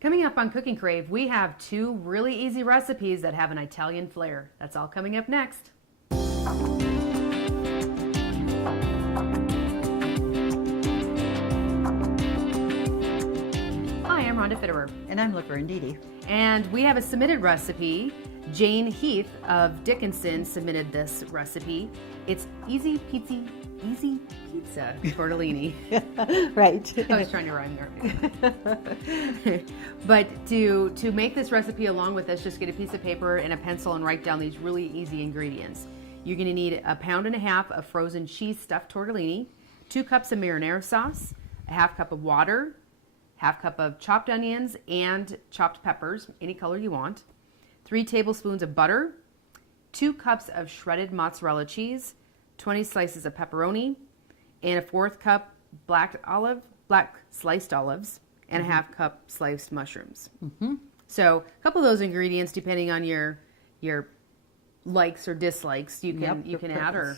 Coming up on Cooking Crave, we have 2 really easy recipes that have an Italian flair. That's all coming up next. Hi, I'm Rhonda Fitterer. And I'm Laverne Didi. And we have a submitted recipe. Jane Heath of Dickinson submitted this recipe. It's easy pizza tortellini. Right. I was trying to rhyme there. But to make this recipe along with us, just get a piece of paper and a pencil and write down these really easy ingredients. You're going to need 1.5 pounds of frozen cheese stuffed tortellini, 2 cups of marinara sauce, a 1/2 cup of water, 1/2 cup of chopped onions and chopped peppers, any color you want, 3 tablespoons of butter, 2 cups of shredded mozzarella cheese, 20 slices of pepperoni, and a 1/4 cup black sliced olives, and a 1/2 cup sliced mushrooms. So a couple of those ingredients, depending on your likes or dislikes, you can add or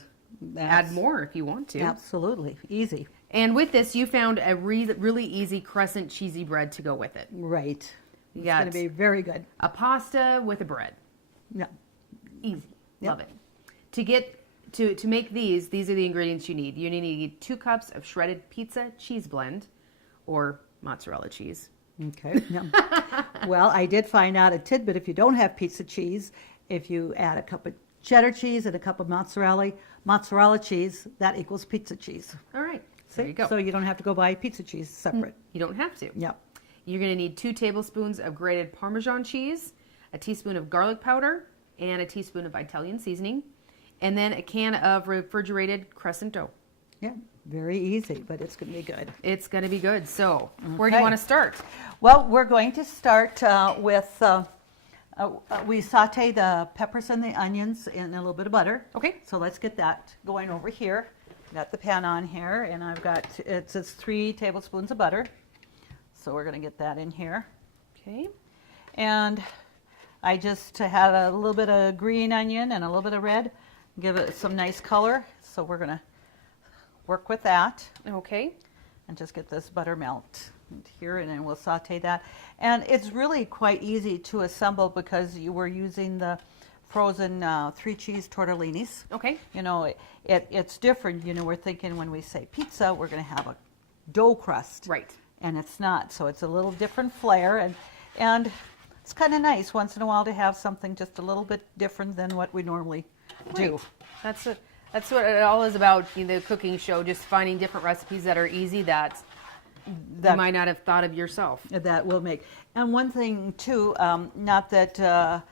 add more if you want to. Absolutely. Easy. And with this, you found a really easy Crescent cheesy bread to go with it. Right. You It's going to be very good. a pasta with a bread. Yeah. Easy. Yep. Love it. To get to make these are the ingredients you need. You need 2 cups of shredded pizza cheese blend or mozzarella cheese. Okay. Yeah. Well, I did find out a tidbit. If you don't have pizza cheese, if you add a cup of cheddar cheese and a cup of mozzarella cheese, that equals pizza cheese. All right. See? There you go. So you don't have to go buy pizza cheese separate. You don't have to. Yep. You're going to need 2 tablespoons of grated Parmesan cheese, a teaspoon of garlic powder, and a teaspoon of Italian seasoning, and then a can of refrigerated Crescent dough. Yeah. Very easy, but it's going to be good. It's going to be good. So where do you want to start? Well, we're going to start with, we saute the peppers and the onions in a little bit of butter. Okay. So let's get that going over here. Got the pan on here, and I've got, it says 3 tablespoons of butter. So we're going to get that in here. Okay. And I just had a little bit of green onion and a little bit of red, give it some nice color. So we're going to work with that. Okay. And just get this butter melt here, and then we'll saute that. And it's really quite easy to assemble because you were using the frozen 3 cheese tortellinis. Okay. You know, it's different. You know, we're thinking when we say pizza, we're going to have a dough crust. Right. And it's not. So it's a little different flair, and it's kind of nice once in a while to have something just a little bit different than what we normally do. That's it. That's what it all is about, the cooking show, just finding different recipes that are easy that you might not have thought of yourself. That will make. And one thing too, not that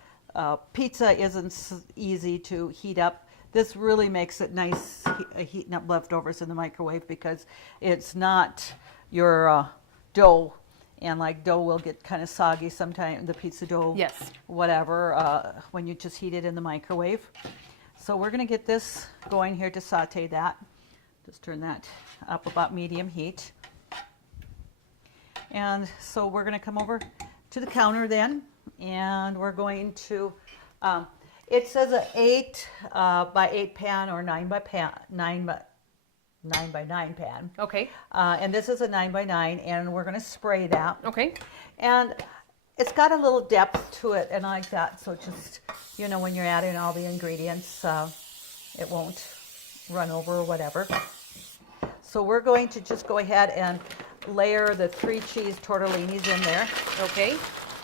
pizza isn't easy to heat up. This really makes it nice heating up leftovers in the microwave because it's not your dough, and like dough will get kind of soggy sometimes, the pizza dough, Yes. whatever, when you just heat it in the microwave. So we're going to get this going here to saute that. Just turn that up about medium heat. And so we're going to come over to the counter then, and we're going to, it says an 8 by 8 pan or 9 by 9 pan. Okay. And this is a 9 by 9, and we're going to spray that. Okay. And it's got a little depth to it, and I like that. So just, you know, when you're adding all the ingredients, it won't run over or whatever. So we're going to just go ahead and layer the 3 cheese tortellinis in there. Okay.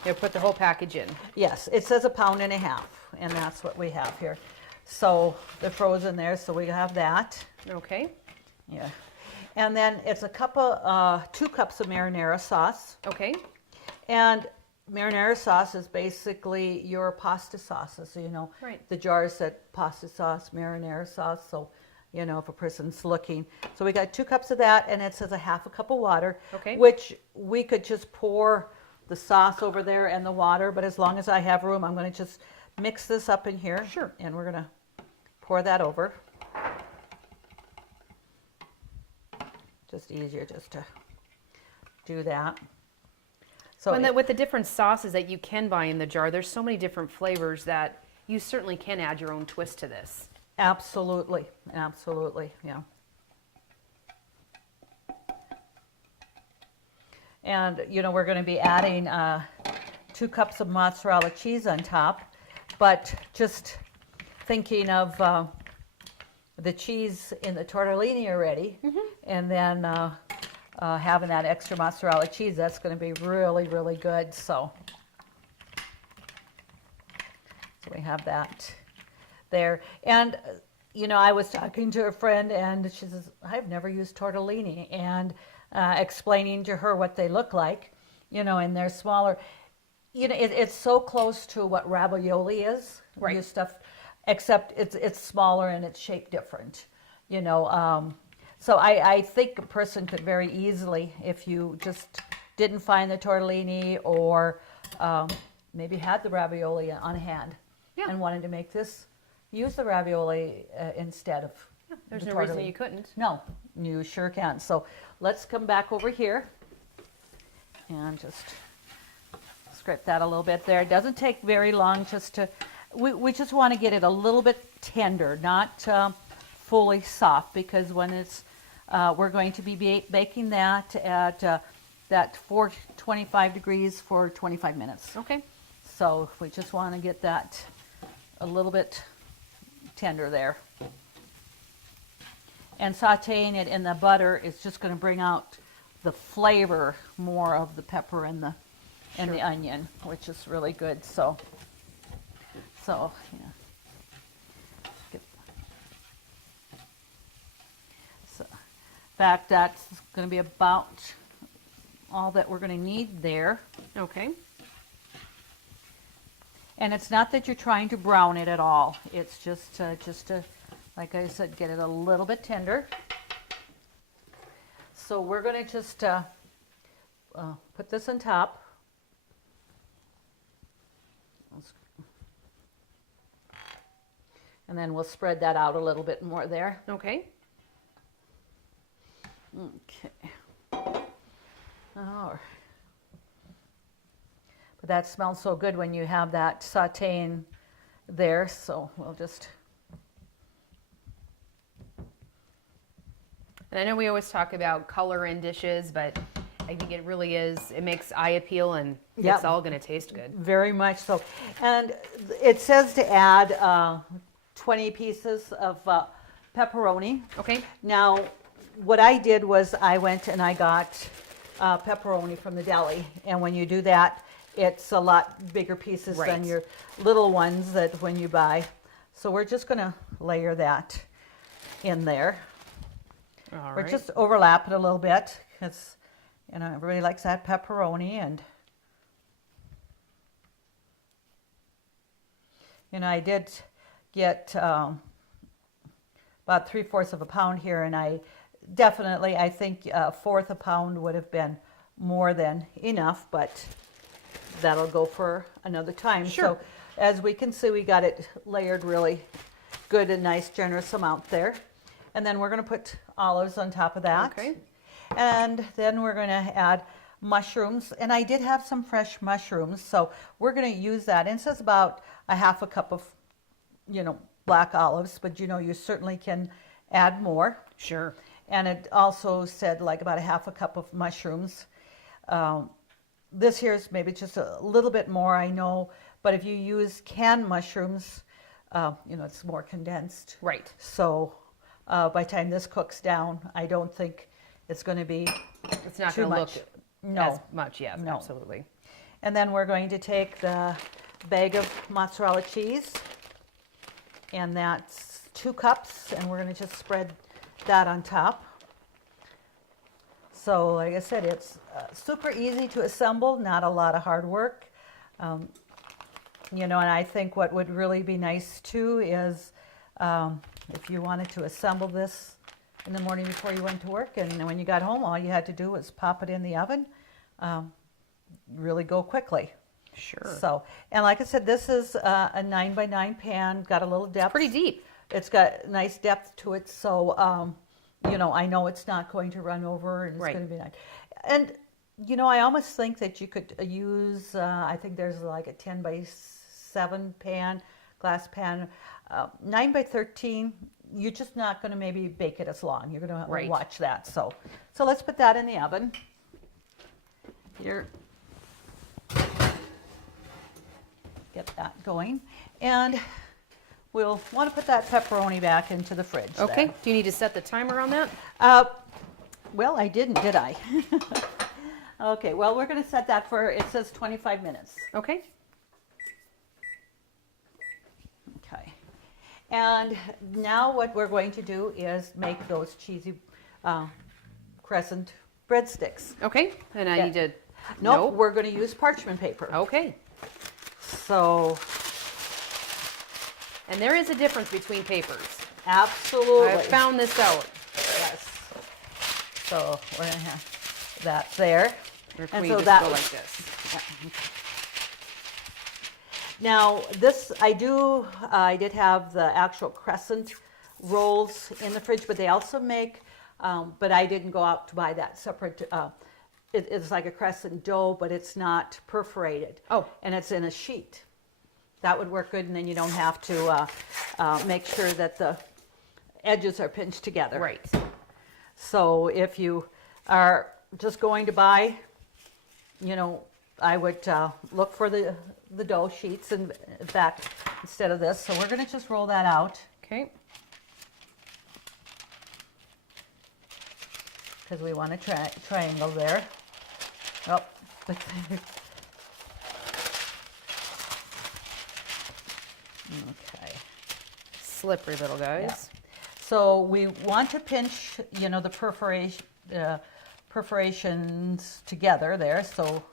You put the whole package in. Yes, it says 1.5 pounds, and that's what we have here. So they're frozen there, so we have that. Okay. Yeah. And then it's a cup of 2 cups of marinara sauce. Okay. And marinara sauce is basically your pasta sauces. So, you know, Right. the jars said pasta sauce, marinara sauce. So, you know, if a person's looking. So we got 2 cups of that, and it says 1/2 cup of water. Okay. Which we could just pour the sauce over there and the water, but as long as I have room, I'm going to just mix this up in here. Sure. And we're going to pour that over. Just easier just to do that. So With the different sauces that you can buy in the jar, there's so many different flavors that you certainly can add your own twist to this. Absolutely, absolutely, yeah. And, you know, we're going to be adding 2 cups of mozzarella cheese on top, but just thinking of the cheese in the tortellini already, and then having that extra mozzarella cheese, that's going to be really, really good. So we have that there. And, you know, I was talking to a friend, and she says, I've never used tortellini, and explaining to her what they look like, you know, and they're smaller. You know, it's so close to what ravioli is, Right. your stuff, except it's smaller and it's shaped different, you know. So I think a person could very easily, if you just didn't find the tortellini, or maybe had the ravioli on hand, Yeah. and wanted to make this, use the ravioli instead of There's the no reason tortellini. you couldn't. No, you sure can. So let's come back over here and just scrape that a little bit there. It doesn't take very long just to, we just want to get it a little bit tender, not fully soft, because when it's, we're going to be baking that at that 425 degrees for 25 minutes. Okay. So we just want to get that a little bit tender there. And sauteing it in the butter is just going to bring out the flavor more of the pepper and the onion, which is really good. So yeah. So, in fact, that's going to be about all that we're going to need there. Okay. And it's not that you're trying to brown it at all. It's just to, like I said, get it a little bit tender. So we're going to just put this on top. And then we'll spread that out a little bit more there. Okay. Okay. All right. But that smells so good when you have that sauteing there, so we'll just... And I know we always talk about color in dishes, but I think it really is, it makes eye appeal, and Yep. it's all going to taste good. Very much so. And it says to add 20 pieces of pepperoni. Okay. Now, what I did was I went and I got pepperoni from the deli. And when you do that, it's a lot bigger pieces Right. than your little ones that when you buy. So we're just going to layer that in there. All Or right. just overlap it a little bit, because, you know, everybody likes that pepperoni. And, you know, I did get about 3/4 of a pound here, and I think 1/4 a pound would have been more than enough, but that'll go for another time. Sure. So as we can see, we got it layered really good, and nice generous amount there. And then we're going to put olives on top of that. Okay. And then we're going to add mushrooms. And I did have some fresh mushrooms, so we're going to use that. And it says about 1/2 cup of, you know, black olives, but you know, you certainly can add more. Sure. And it also said like about 1/2 cup of mushrooms. This here is maybe just a little bit more, I know, but if you use canned mushrooms, you know, it's more condensed. Right. So by the time this cooks down, I don't think it's going to be It's not too going to much. look No. as much. Yes, No. absolutely. And then we're going to take the bag of mozzarella cheese, and that's 2 cups, and we're going to just spread that on top. So like I said, it's super easy to assemble, not a lot of hard work. You know, and I think what would really be nice too is if you wanted to assemble this in the morning before you went to work, and when you got home, all you had to do was pop it in the oven. Really go quickly. Sure. So, and like I said, this is a 9x9 pan, got a little depth. Pretty deep. It's got nice depth to it, so you know, I know it's not going to run over, and it's Right. going to be nice. And you know, I almost think that you could use. I think there's like a 10x7 pan, glass pan, 9x13. You're just not going to maybe bake it as long. You're going to Right. watch that. So let's put that in the oven. Here. Get that going. And we'll want to put that pepperoni back into the fridge. Okay. There. Do you need to set the timer on that? Well, I didn't, did I? Okay, well, we're going to set that for, it says 25 minutes. Okay. Okay. And now what we're going to do is make those cheesy Crescent breadsticks. Okay. And I need to. Nope, we're going to use parchment paper. Okay. So. And there is a difference between papers. Absolutely. I found this out. Yes. So we're going to have that there. Or can And we so just that go was- like this? Now this, I did have the actual Crescent rolls in the fridge, but they also make, but I didn't go out to buy that separate. It's like a Crescent dough, but it's not perforated. Oh. And it's in a sheet. That would work good, and then you don't have to make sure that the edges are pinched together. Right. So if you are just going to buy, I would look for the dough sheets, and in fact, instead of this. So we're going to just roll that out Okay. because we want a triangle there. Oh. Okay. Slippery little guys. So we want to pinch, the perforations together there. So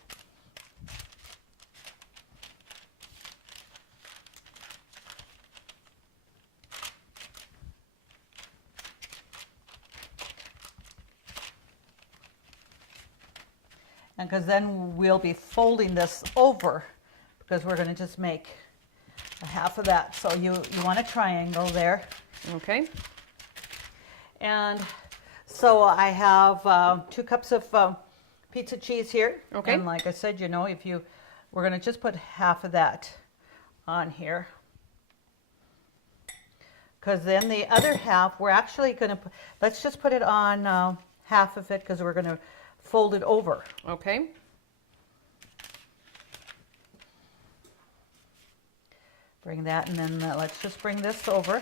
and because then we'll be folding this over because we're going to just make a half of that. So you want a triangle there. Okay. And so I have 2 cups of pizza cheese here. Okay. And like I said, we're going to just put half of that on here. Because then the other half, we're actually going to, let's just put it on half of it because we're going to fold it over. Okay. Bring that, and then let's just bring this over.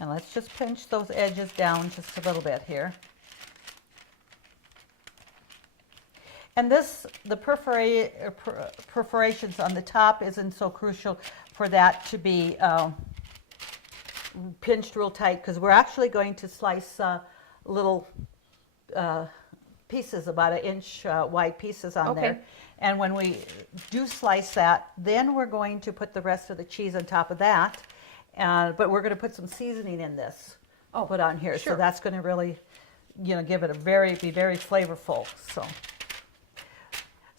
And let's just pinch those edges down just a little bit here. And the perforations on the top isn't so crucial for that to be pinched real tight, because we're actually going to slice little pieces, about 1 inch wide pieces on Okay. there. And when we do slice that, then we're going to put the rest of the cheese on top of that. But we're going to put some seasoning in this. Put on here. Sure. So that's going to really, give it be very flavorful.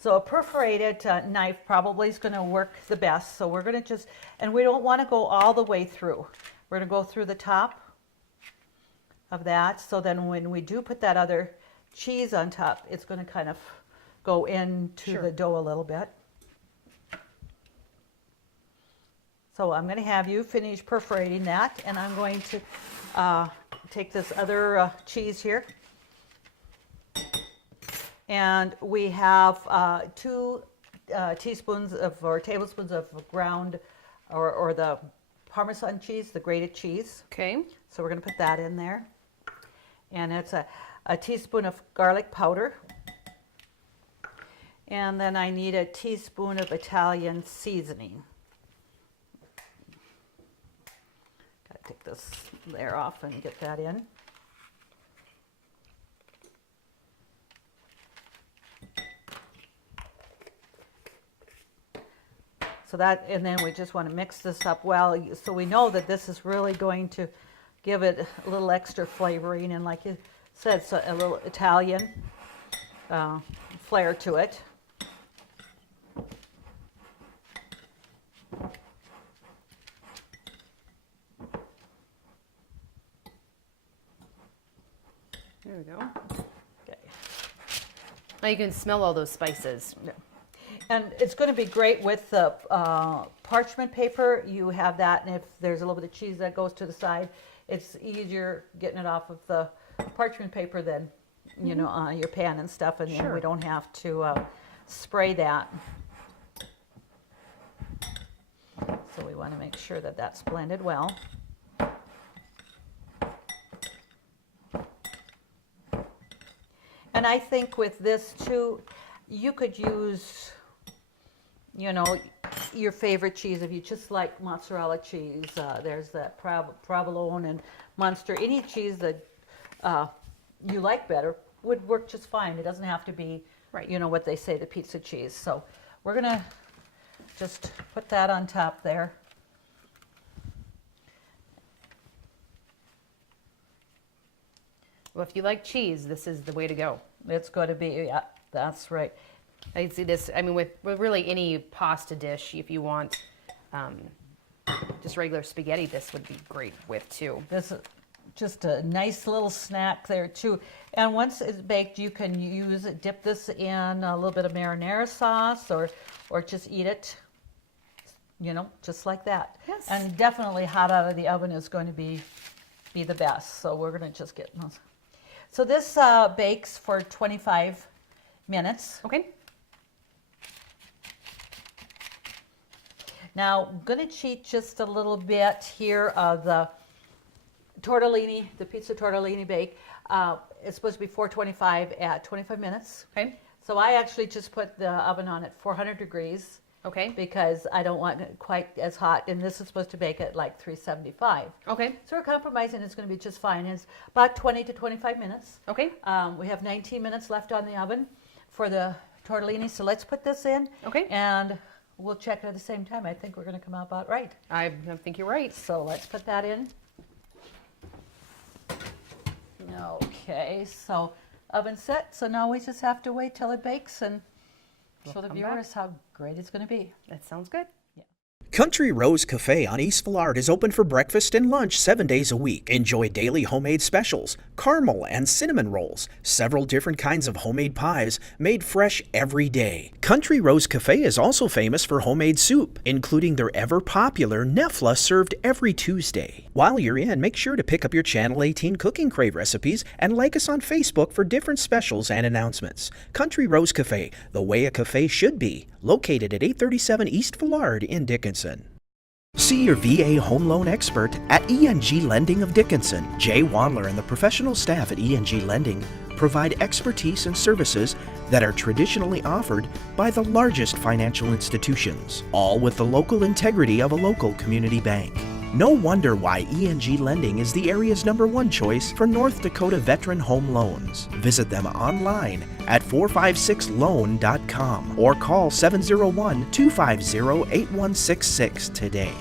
So a perforated knife probably is going to work the best. So we're going to and we don't want to go all the way through. We're going to go through the top of that. So then when we do put that other cheese on top, it's going to kind of go into Sure. the dough a little bit. So I'm going to have you finish perforating that, and I'm going to take this other cheese here. And we have 2 tablespoons of ground or the Parmesan cheese, the grated cheese. Okay. So we're going to put that in there. And it's a teaspoon of garlic powder. And then I need a teaspoon of Italian seasoning. Got to take this layer off and get that in. So that, and then we just want to mix this up well, so we know that this is really going to give it a little extra flavoring, and like you said, so a little Italian flair to it. There we go. Okay. Now you can smell all those spices. Yeah. And it's going to be great with the parchment paper. You have that, and if there's a little bit of cheese that goes to the side, it's easier getting it off of the parchment paper than, you know, on your pan and stuff, and then we don't have to spray that. So we want to make sure that that's blended well. And I think with this too, you could use, you know, your favorite cheese. If you just like mozzarella cheese, there's that provolone and Munster. Any cheese that you like better would work just fine. It doesn't have to be, you know, what they say, the pizza cheese. So we're going to just put that on top there. Well, if you like cheese, this is the way to go. It's going to be, yeah, that's right. I see this, I mean, with really any pasta dish, if you want just regular spaghetti, this would be great with too. This is just a nice little snack there too. And once it's baked, you can use it, dip this in a little bit of marinara sauce, or just eat it, you know, just like that. Yes. And definitely hot out of the oven is going to be the best. So we're going to just get, so this bakes for 25 minutes. Okay. Now, I'm going to cheat just a little bit here of the tortellini, the pizza tortellini bake. It's supposed to be 425 at 25 minutes. Okay. So I actually just put the oven on at 400 degrees. Okay. Because I don't want it quite as hot, and this is supposed to bake at like 375. Okay. So we're compromising, it's going to be just fine. It's about 20 to 25 minutes. Okay. We have 19 minutes left on the oven for the tortellini, so let's put this in. Okay. And we'll check it at the same time. I think we're going to come out about right. I think you're right. So let's put that in. Okay, so oven set. So now we just have to wait till it bakes and show the viewers how great it's going to be. That sounds good. Country Rose Cafe on East Villard is open for breakfast and lunch 7 days a week. Enjoy daily homemade specials, caramel and cinnamon rolls, several different kinds of homemade pies made fresh every day. Country Rose Cafe is also famous for homemade soup, including their ever-popular Nefla served every Tuesday. While you're in, make sure to pick up your Channel 18 Cooking Crave recipes and like us on Facebook for different specials and announcements. Country Rose Cafe, the way a cafe should be, located at 837 East Villard in Dickinson. See your VA home loan expert at ENG Lending of Dickinson. Jay Wandler and the professional staff at ENG Lending provide expertise and services that are traditionally offered by the largest financial institutions, all with the local integrity of a local community bank. No wonder why ENG Lending is the area's #1 choice for North Dakota veteran home loans. Visit them online at 456loan.com or call 701-250-8166 today.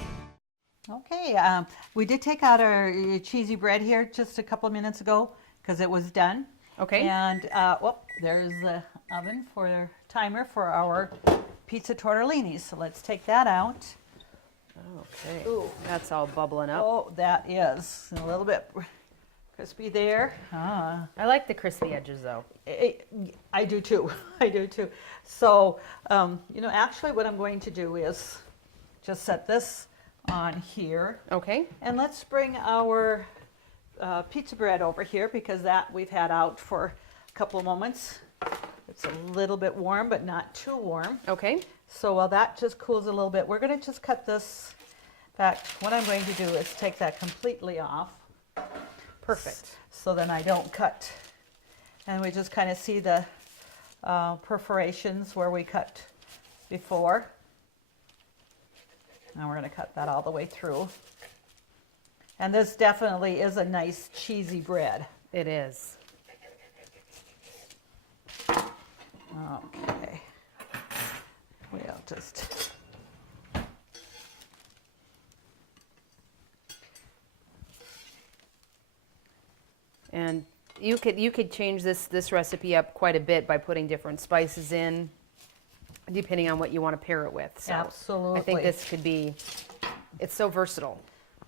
Okay, we did take out our cheesy bread here just a couple of minutes ago because it was done. Okay. And, well, there's the oven for the timer for our pizza tortellini. So let's take that out. Okay. Ooh. That's all bubbling up. Oh, that is a little bit crispy there. I like the crispy edges though. I do too. I do too. So, you know, actually what I'm going to do is just set this on here. Okay. And let's bring our pizza bread over here because that we've had out for a couple of moments. It's a little bit warm, but not too warm. Okay. So while that just cools a little bit, we're going to just cut this back. What I'm going to do is take that completely off. Perfect. So then I don't cut. And we just kind of see the perforations where we cut before. Now we're going to cut that all the way through. And this definitely is a nice cheesy bread. It is. Okay. We'll just... And you could change this recipe up quite a bit by putting different spices in, depending on what you want to pair it with. So Absolutely. I think this could be, it's so versatile.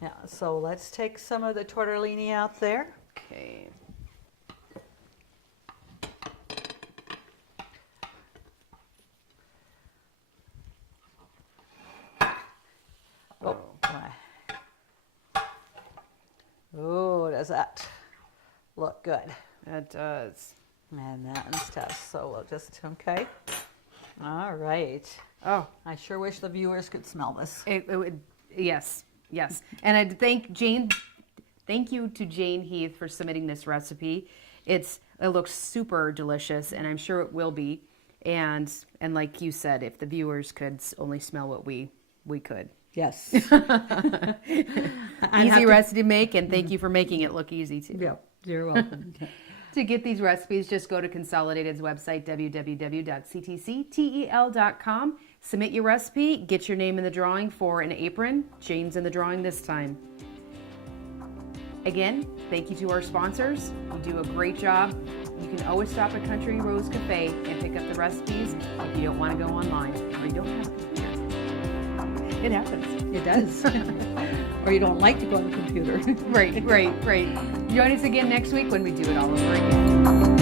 Yeah, so let's take some of the tortellini out there. Okay. Oh, my. does that look good? That does. And that one's tough. So we'll just, okay. All right. Oh, I sure wish the viewers could smell this. it would. Yes, yes. And I'd thank Jane. Thank you to Jane Heath for submitting this recipe. It looks super delicious, and I'm sure it will be. And like you said, if the viewers could only smell what we could. Yes. Easy recipe to make, and thank you for making it look easy too. Yeah, you're welcome. To get these recipes, just go to Consolidated's website, www.ctctel.com. Submit your recipe, get your name in the drawing for an apron. Jane's in the drawing this time. Again, thank you to our sponsors. You do a great job. You can always stop at Country Rose Cafe and pick up the recipes if you don't want to go online or you don't have a computer. It happens. It does. Or you don't like to go on the computer. Right. Join us again next week when we do it all over again.